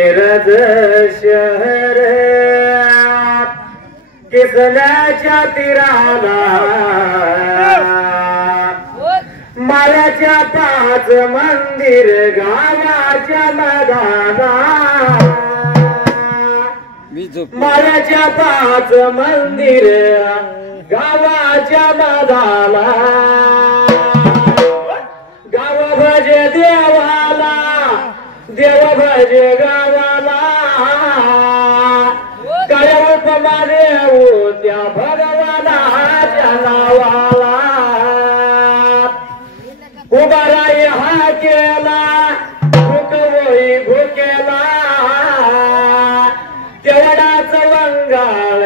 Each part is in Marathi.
मिरज शहर किसल्याच्या तीराला माळ्याच्या पाच मंदिर गावाच्या मैदाना माळ्याच्या पाच मंदिर गावाच्या मैदाना गाव भजे देवाला देव भजे गावाला काय उपमा देऊ त्या भगवानाच्या नावाला उभाराई हा केला भुकवई भुकेला तेवढाच वंगाळ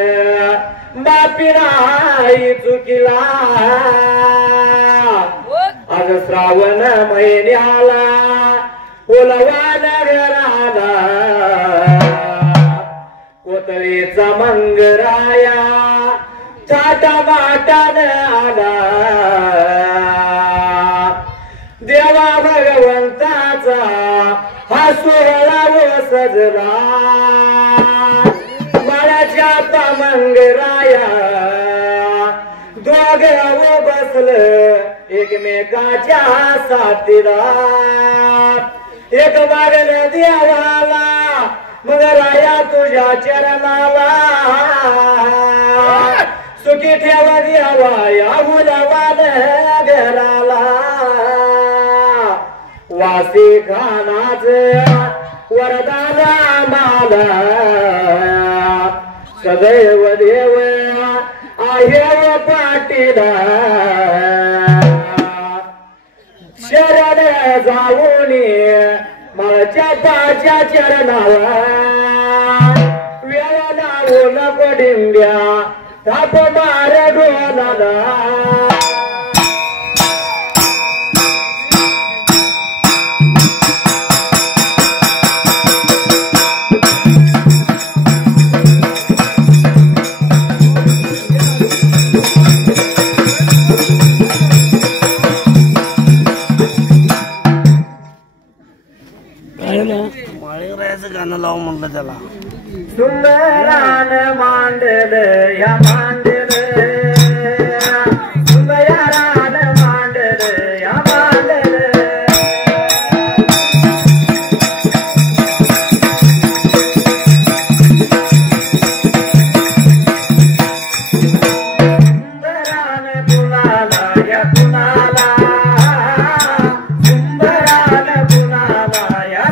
बापिराई चुकीला आज श्रावण महिन्याला उलवा नगराला कोतळीचा मंगराया चाटा माटान आला देवा भगवंताचा हा सोहळा व सजला बाळाच्या पामंगराया दोघं बसलं एकमेकाच्या साथीला एक मागण देवाला मग राया तुझ्या चरणाला सुखी ठेवा देवा या मुलावान घराला वासी खानाच वरदाना माला सदैव देव आहे पाटीला शरण जाऊनी माझ्या पाच्या चरणाला वेळा लावू नको डिंब्या ताप मार डोलाला माळीरायाचं गाणं लाव म्हणलं त्याला सुंदरान मांडल या मांडल सुंदरान मांडल या मांडल सुंदरान कुणाला या कुणाला सुंदरान कुणाला या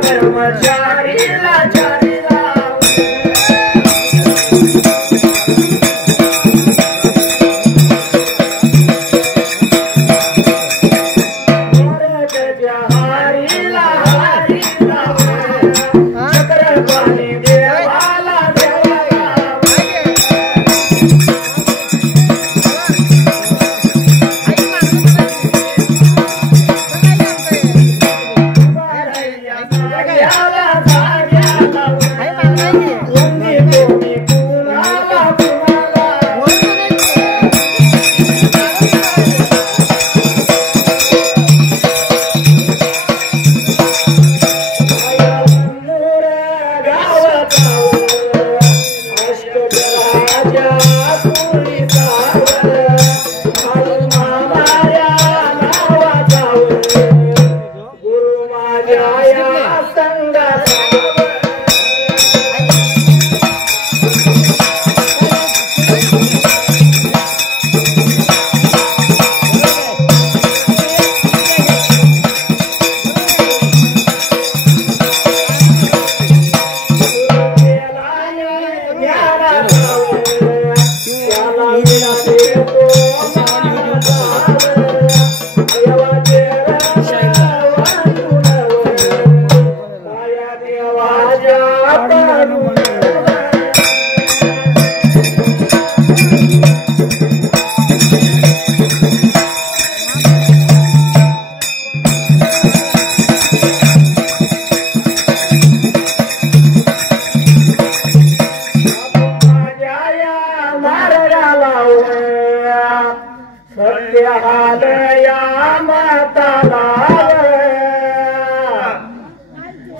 कर्मचारीला चारी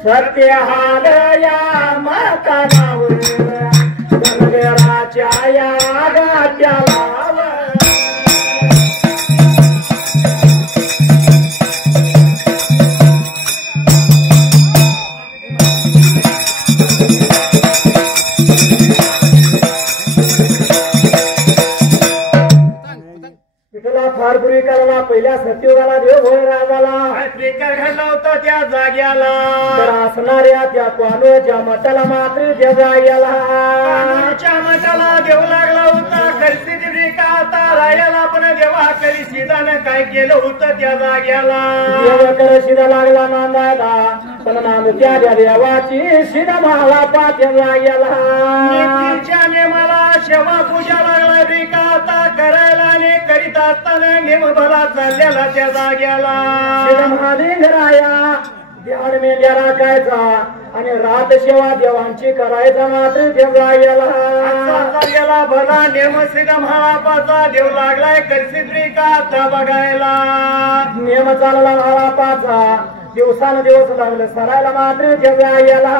सत्यहालया मातानावर गंगराच्या या गात्याला फारपुरी करायला पहिल्या सत्ययुगाला देव भोय राजाला स्पीकर घडला होता त्या जाग्याला तर असणाऱ्या त्या पानोच्या मठाला मात्र त्या जाग्याला मठाला देव लागला होता परिस्थिती का आता रायाला पण देवा करी सीतानं काय केलं होतं त्या जाग्याला देव कर शिदा लागला नांदायला पण नांद त्या देवाची शिदा मला पा त्या जाग्याला नीतीच्या नेमाला शेवा पूजा लागला रे का आता करायला आणि करीत असताना नेम भला चाललेला त्या जाग्याला महालिंगराया ध्यान मेंढ्या राखायचा आणि रात सेवा देवांची करायचा मात्र त्या जाग्याला भला नेम श्री महारापाचा देव लागलाय करसिद्री का आता बघायला नेम चालला महारापाचा दिवसान दिवस लागले सरायला मात्र त्या जाग्याला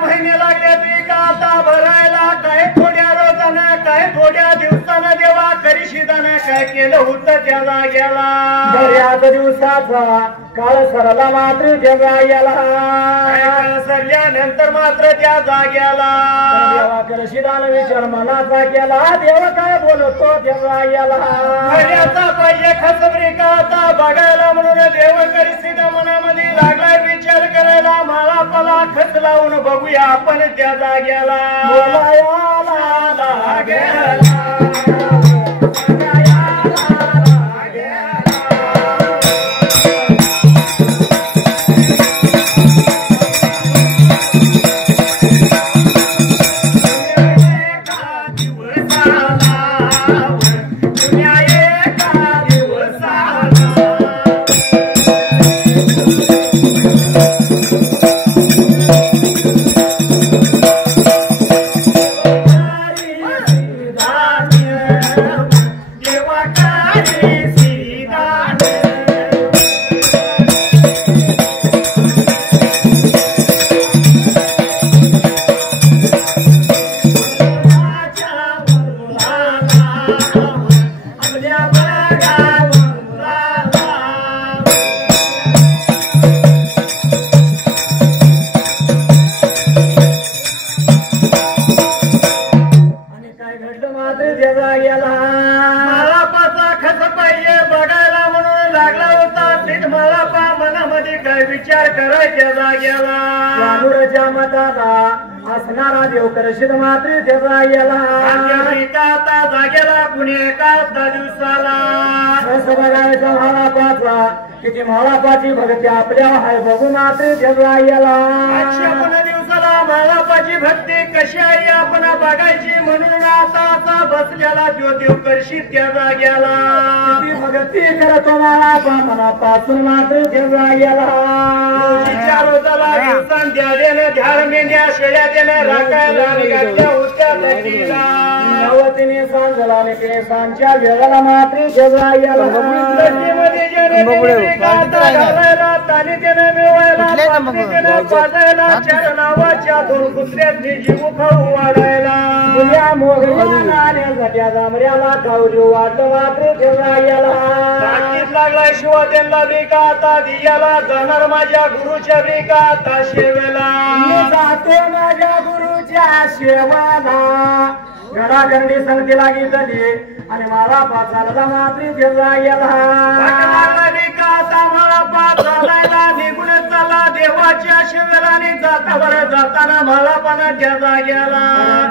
महिने लागले तरी का आता भरायला काय थोड्या रोजानं काय थोड्या दिवसानं देवा करी शिदानं काय केलं होतं त्या जाग्याला बऱ्याच दिवसाचा काळ सरला मात्र त्या जाग्याला सरल्यानंतर मात्र त्या जाग्याला देवा कर शिदानं विचार मनाचा केला देव काय बोलतो त्या जाग्याला बऱ्याचा पाहिजे खसबरी का आता बघायला म्हणून देव करी शिदा मनामध्ये लागला विचार करायला मला पला खत लावून बघूया आपण त्या जाग्याला गेला वानुरच्या मताला असणारा देव करशील मात्र त्याचा गेला आता जागेला कुणी एका दिवसाला असं बघायचा मला पाचला किती महालापाची भक्ती आपल्या हाय बघू मात्र त्याचा गेला दिवसाला महालापाची भक्ती कशी आहे आपण बघायची म्हणून आता बसलेला जो देव करशील त्याचा गेला भक्ती करतो मनापासून मात्र त्याचा गेला दिवसांच्या देणं झाड मेंढ्या शेळ्या देणं राखायला निघाल्या होत्या नवतीने सांगला आणि तिने सांच्या वेळाला मात्र त्याचा गेला घालायला तानी देणं मिळवायला पाजायला चार नावाच्या दोन कुत्र्यांनी जीव खाऊ वाढायला उद्या मोगऱ्या जांभऱ्याला खाऊ वाटलं मात्र त्याचा गेला लागला शिवा त्यांना बिका आता दियाला जाणार माझ्या गुरुच्या बिका आता शेवेला जातो माझ्या गुरुच्या शेवाला घडाघंडी संगती लागी झाली आणि मला पाचाला मात्र त्याचा गेला बिका आता मला पाचाला निघून चालला देवाच्या शेवेला जाता बरं जाताना मला पण त्याचा गेला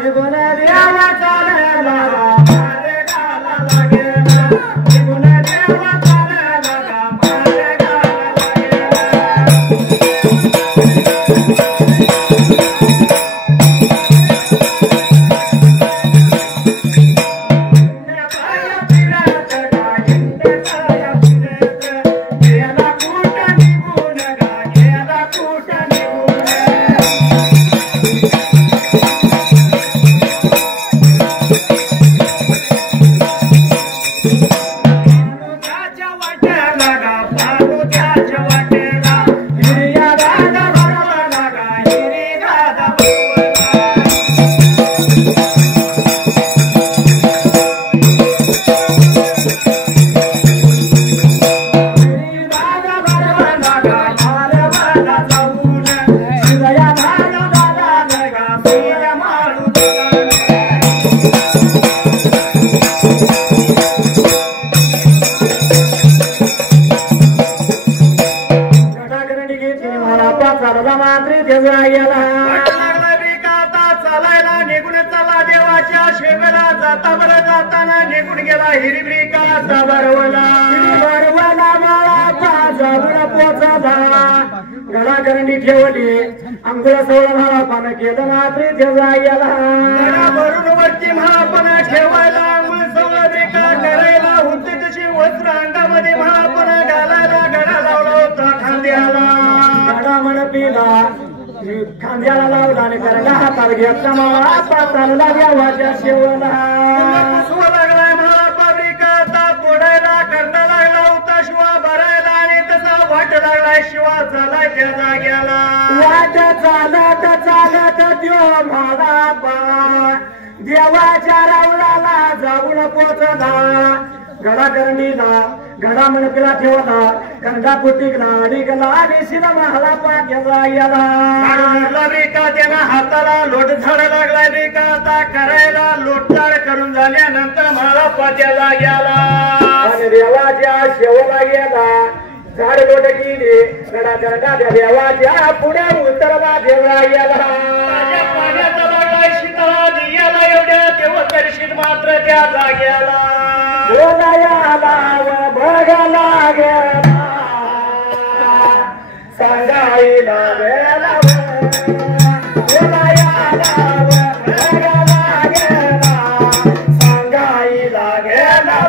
निघून देवा चालायला निघून देवा घडाघंडी ठेवली अंघोळ सोळा महापान केलं मात्र त्याचा गेला भरून वरती महापान ठेवायला अंघोळ सोळा बेका करायला होते तशी वस्त्र अंगामध्ये महापान घालायला घडा लावला होता खांद्याला घडा म्हण पिला खांद्याला लावला आणि करडा हातात घेतला मला पाचाला देवाच्या शेवला लागलाय मला पाबिका आता तोडायला करता लागला होता शिवा भरायला आणि तसा वाट लागलाय शिवा झालाय त्या जाग्याला वाट चालत चालत देव मला देवाच्या रावलाला जाऊन पोचला घडाघंडीला घडा मनपिला ठेवला कंडा पुटिकला निघला आणि शिला महाला पाट्याचा गेला बेका त्याला हाताला लोट झाड लागलाय बेका आता करायला लोटताळ करून झाल्यानंतर मला पाट्याला गेला आणि देवाच्या शेवला गेला झाड लोट गेली घडा देवाच्या पुढे उतरला देवळा गेला पाण्याचा लागलाय शीतळा दियाला एवढ्या देव दर्शित मात्र त्या जाग्याला बघायला गेला सांगायला गेला बघायला गेला सांगायला गेला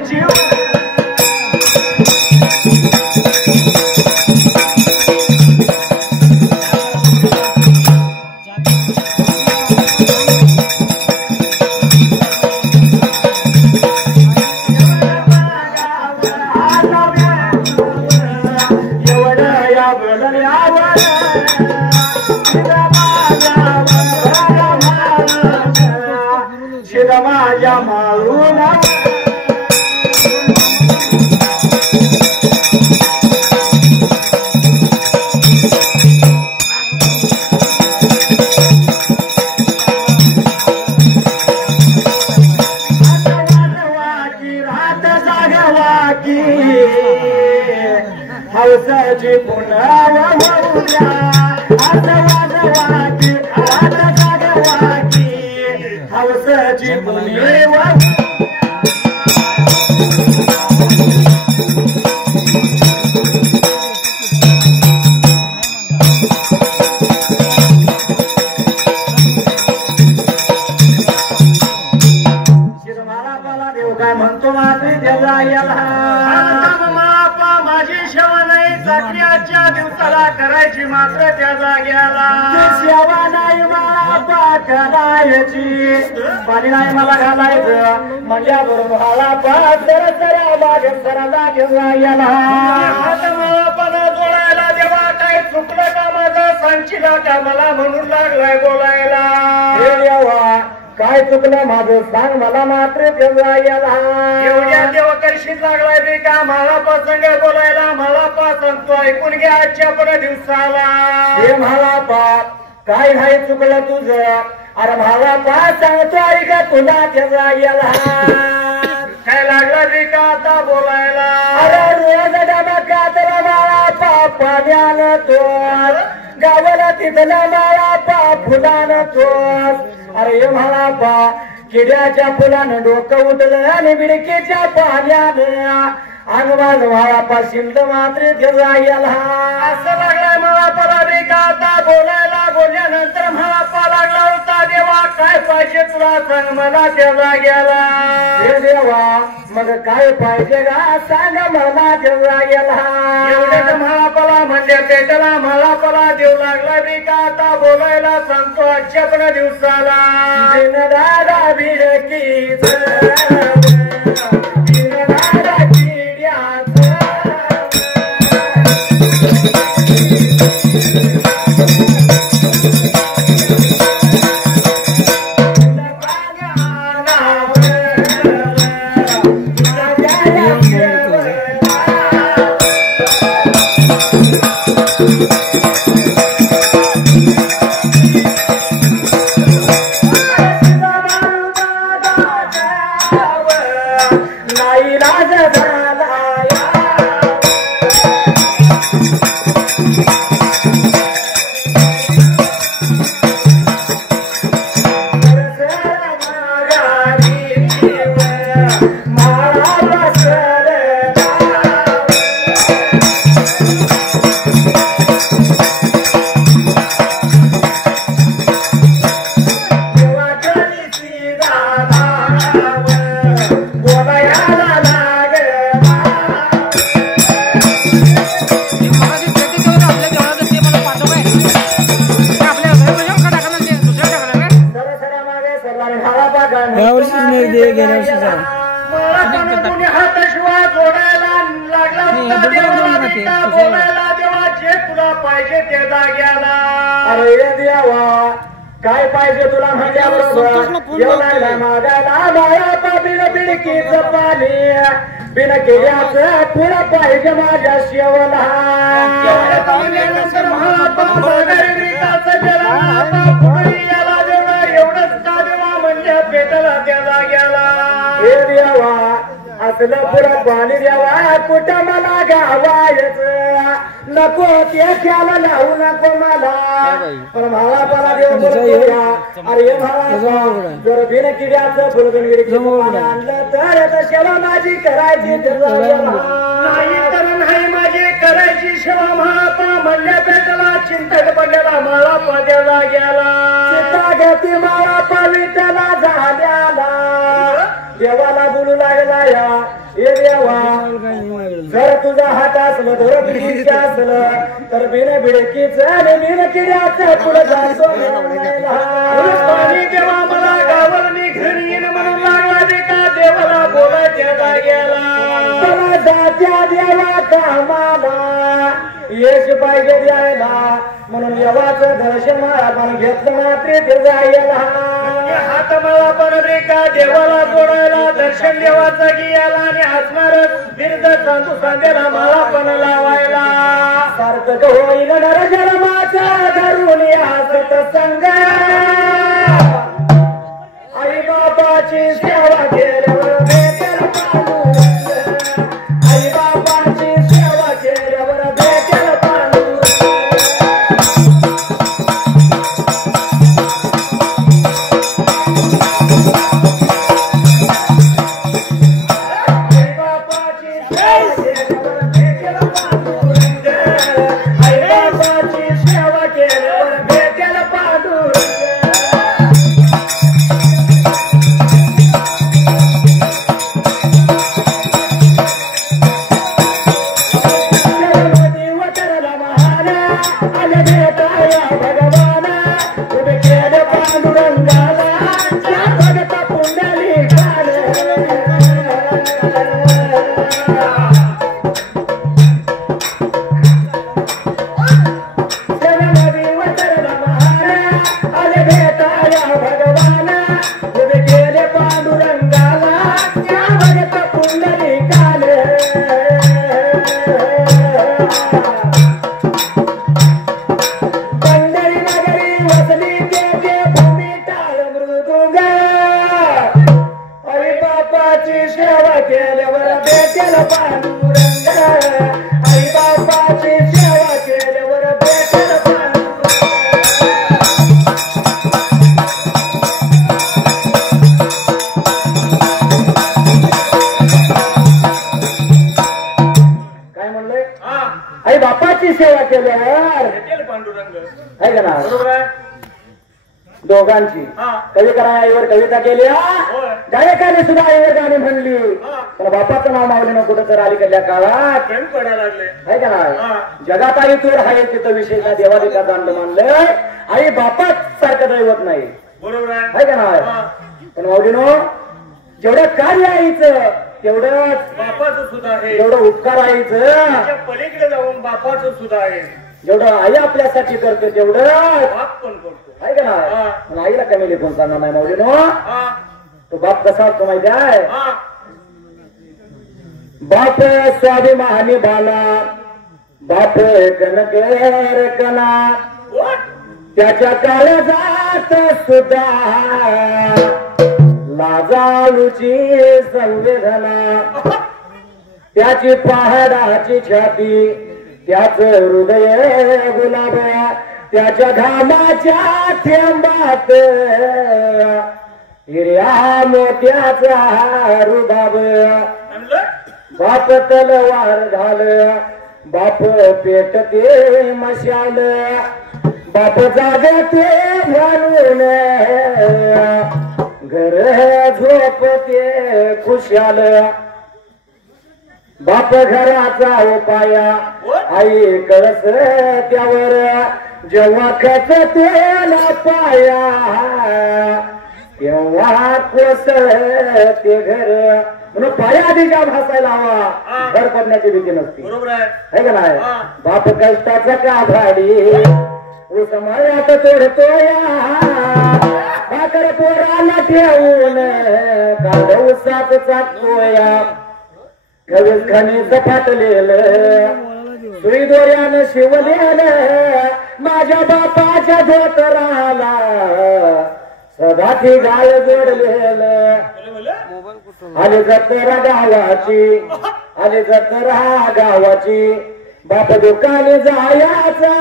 जीव माझ्या माळून रात जागवाकी हौसाची पुन्हा वाहूया वाजवाकी रात जागवाकी हौसाची पुन्हा काय म्हणतो मात्री त्याला याला माझी सेवा नाही चाकरीच्या दिवसाला करायची मात्र त्या जाग्याला सेवा नाही मला करायची पाणी नाही मला घालायचं म्हणजे बरोबर याला मला पण जोडायला तेव्हा काय चुकलं का माझं सांगशीला का मला म्हणून लागलाय बोलायला हे देवा काय चुकलं माझं सांग मला मात्र एवढ्या देव करशी लागलाय बे का मला प्रसंग बोलायला मला सांगतो ऐकून घ्या आजच्या पण दिवसाला हे मला पाप काय नाही चुकलं तुझं अरे मला पाप सांगतो ऐका तुला त्याचा याला काय लागला बे का आता बोलायला अरे रोज डमका तर मला पाप पाण्यानं तो गावाला तिथला मला पाप फुलानं तोच अरे मला पा किड्याच्या फुलानं डोकं उठलं आणि बिडकीच्या पाण्यानं अंगवाज व्हाळा पा शिंद मात्र याला असं लागलाय मला पला रे का आता बोलायला बोलल्यानंतर मला पा लागला होता देवा काय पाहिजे तुला सांग मला त्या जाग्याला हे देवा मग काय पाहिजे का सांग मला त्या जाग्याला एवढे मला पला म्हणजे पेटला मला पला देव लागला बी का आता बोलायला सांगतो आजच्या पण दिवसाला दादा बिडकीच पाहिजे त्या जाग्याला अरे देवा काय पाहिजे तुला माझ्या बरोबर एवढा मागायला बाळा बिन बिडकीच पाणी बिन केल्याचं पुढं पाहिजे माझ्या शेवला एवढंच का देवा म्हणजे पेटला त्या जाग्याला हे देवा असलं पुढं पाणी द्यावा कुठं मला गावायचं नको ते ख्याला लावू नको मला पण मला मला देव अरे मला जर बिन किड्याचं फुलगण आणलं तर सेवा माझी करायची नाही तर नाही माझी करायची सेवा महापा म्हणल्या पेटला चिंतक पडलेला मला पद्याला गेला चिंता घेती मला पवित्रला झाल्याला देवाला बोलू लागला या देवा जर तुझा हात असलं तर बिडकीचं असलं तर बिन बिडकीच आणि बिन किड्याचं पुढे जातो पाणी देवा मला गावाला मी घरी येणं म्हणून लागला रे का देवाला बोलायच्या जाग्याला जात्या देवा कामाला यश पाहिजे द्यायला म्हणून देवाचं दर्शन आपण घेतलं मात्र ते जायला हात मला पण रे का देवाला जोडायला दर्शन देवाचं घ्यायला आणि हसणार बिरद सांगू सांगेला मला पण लावायला सार्थक होईल नर जन्माचा धरून हसत संग आई बाबाची सेवा केल्यावर भेटेल पांडुरंग आई बाबाची सेवा केल्यावर भेटेल पांडुरंग दोघांची कविकारावर कविता केली गायकाने सुद्धा आईवर गाणी म्हणली पण बापाचं नाव मावले ना कुठं तर अलीकडल्या काळात प्रेम पडायला लागले आहे का नाही जगात आई तोड आहे तिथं विशेष ना देवादिका दांड मानलंय आई बापाच सारखं दैवत नाही बरोबर आहे का नाही पण माऊलीनो जेवढं कार्य आईचं तेवढंच बापाचं सुद्धा आहे जेवढं उपकार आईचं पलीकडे जाऊन बापाचं सुद्धा आहे जेवढं आई आपल्यासाठी करते तेवढं बाप पण करतो आहे का ना आईला कमी लिहून सांगणार नाही माऊलीनो तो बाप कसा असतो माहिती आहे बाप स्वाभिमानी बाला बाप कनकेर कना त्याच्या काळजात सुद्धा लाजाळूची संवेदना त्याची पहाडाची छाती त्याच हृदय गुलाब त्याच्या घामाच्या थेंबात हिर्या मोत्याचा रुबाब बाप तलवार घाल बाप पेटते मशाल बाप जागते म्हणून घर झोपते खुशाल बाप घराचा उपाया आई कळस त्यावर जेव्हा खच तेल पाया तेव्हा कोसळते घर म्हणून पाया आधी जाम हसायला हवा घर पडण्याची भीती नसती बरोबर आहे का नाही बाप कष्टाचा का भाडी उसमळ्यात तोडतोया भाकर पोराला ठेवून कांद उसात चाकतोया गवस खणीच फाटलेलं सुई दोऱ्यानं शिवलेलं माझ्या बापाच्या धोतराला सदाची गाळ जोडलेलं आले जत्रा गावाची आले जत्रा गावाची बाप दुकाने जायाचा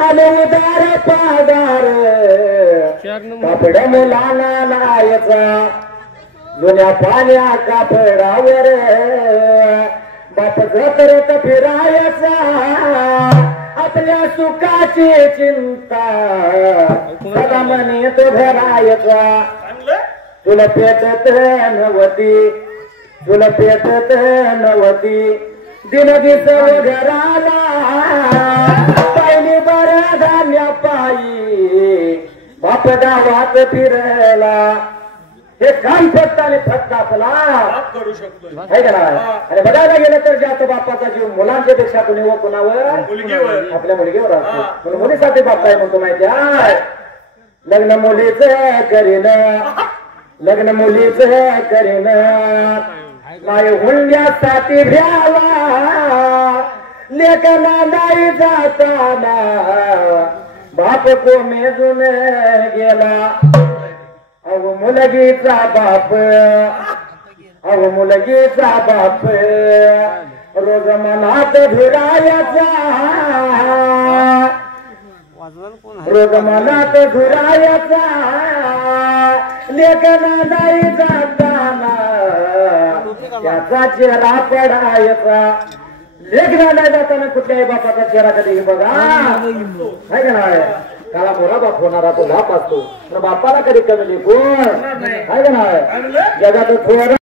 आले उदार पादार कापड मुलांना लायचा जुन्या पाण्या कापडावर बाप जत्रत फिरायचा आपल्या सुखाची चिंता सदा मनी तो भरायचा तुला पेटत नवती चुल पेटत नवती दिन दिस घराला पहिली बऱ्या धान्या पायी बाप गावात फिरला हे काम फक्त आणि फक्त आपला करू शकतो आहे का नाही आणि बघायला गेलं तर जास्त बापाचा जीव मुलांच्या पेक्षा कोणी व कुणावर मुलगीवर. आपल्या मुलगीवर असतो म्हणून मुलीसाठी बाप काय म्हणतो माहिती आहे लग्न मुलीच करीन लग्न मुलीच करीन नाही हुंड्यासाठी भ्याला लेकना नाही जाताना बाप को मेजून गेला अव मुलगीचा बाप अव मुलगीचा बाप रोज मनात धुरायाचा रोज मनात धुरायाचा लेकना नाही जाताना त्याचा चेहरा पडायचा लेखना नाही जाताना कुठल्याही बापाचा चेहरा कधी बघा आहे का नाही काला मोरा बाप होणारा तो बाप असतो पण बापाला कधी कमी कोण आहे का नाही जगात थोडं